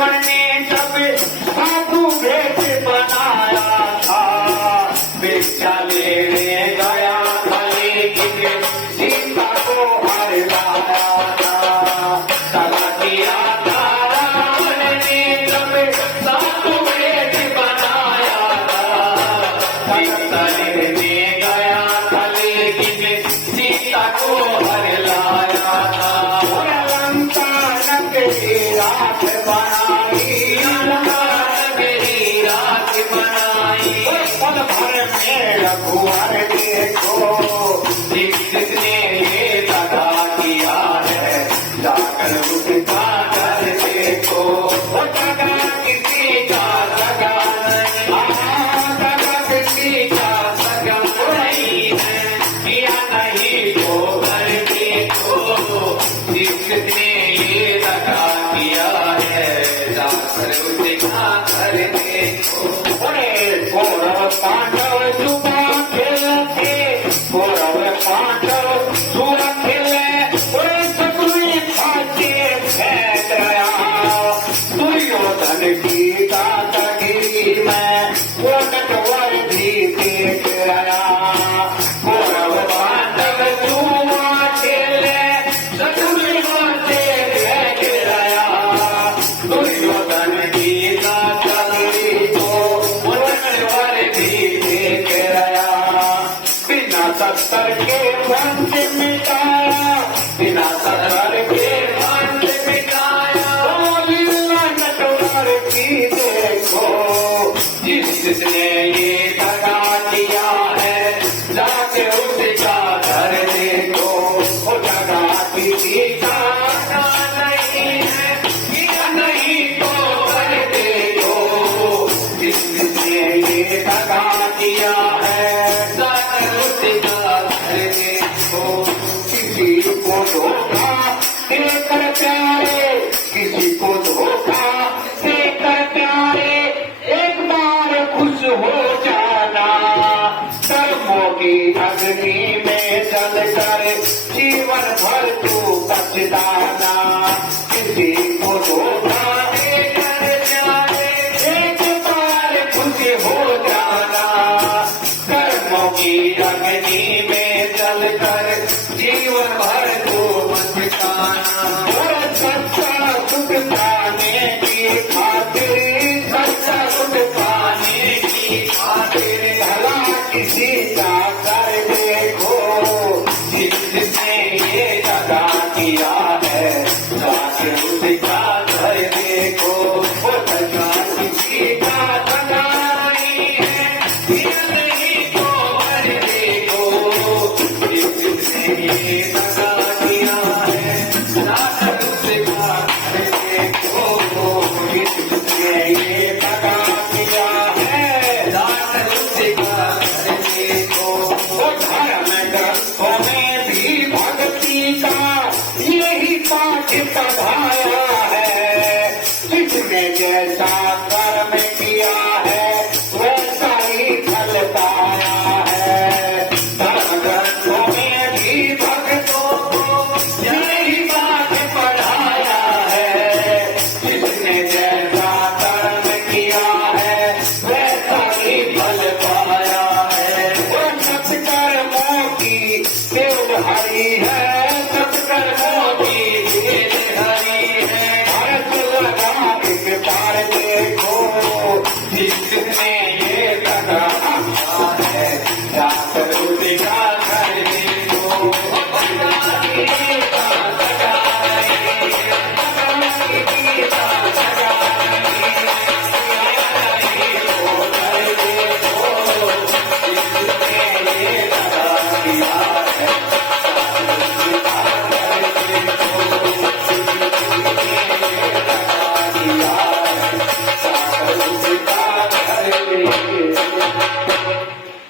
रावण ने जब साधु भेष बनाया था, भिक्षा लेने गया था लेकिन सीता को हर लाया था। सदा किया था रावण ने जब साधु भेष बनाया था, भिक्षा लेने गया था लेकिन सीता को हर लाया था। लंका नगरी रात बनाई, लंका नगरी रात बनाई, पल भर में रघुवर देखो जिसने ये लगा किया है, जाकर उसका घर देखो। जगा किसी का सगा नहीं, जगा किसी का सगा नहीं है, किया नहीं तो घर देखो जिसने ये लगा किया है, जाकर उसका घर देखो। कौरव पांडव जुआ खेलते, कौरव पांडव जुआ खेले, सकुनी खाते फेंक गया। दुर्योधन की दादागिरी में वो नटवर भी देख गया। कौरव पांडव जुआ खेले, सकुनी खाते फेंक गया। दुर्योधन की दादागिरी को बिना सत्तर के वंश मिटाया, बिना सत्तर के वंश मिटाया। लीला नटवर की देखो जिसने ये लगा दिया है, जाके उसका घर देखो। वो जगा किसी का नहीं है, किया नहीं तो घर देखो जिसने ये लगा दिया है, किसी को धोखा देकर प्यारे, किसी को धोखा देकर प्यारे, एक बार खुश हो जाना। कर्मों की अग्नि में जलकर जीवन भर तू पछताना। किसी को धोखा देकर प्यारे, एक बार खुश हो जाना। कर्मों की अग्नि में जलकर जीवन भर को पछताना। सच्चा सुख पाने की खातिर, सच्चा सुख पाने की खातिर, भला किसी का कर देखो जिसने ये लगा किया है, जाके उसका घर देखो। वो सच्चा किसी का लगा नहीं है, किया नहीं तो घर देखो जिसने ये लगा किया है, जाकर उसका घर देखो। जिसने ये लगा किया है, जाकर उसका घर देखो। धर्म ग्रंथों में भी भक्ति का यही पाठ पढ़ाया है, जिसने जैसा कर्म किया है वैसा ही फल पाया है। धर्म ग्रंथों में भी भक्तों को यही पाठ पढ़ाया है, जिसने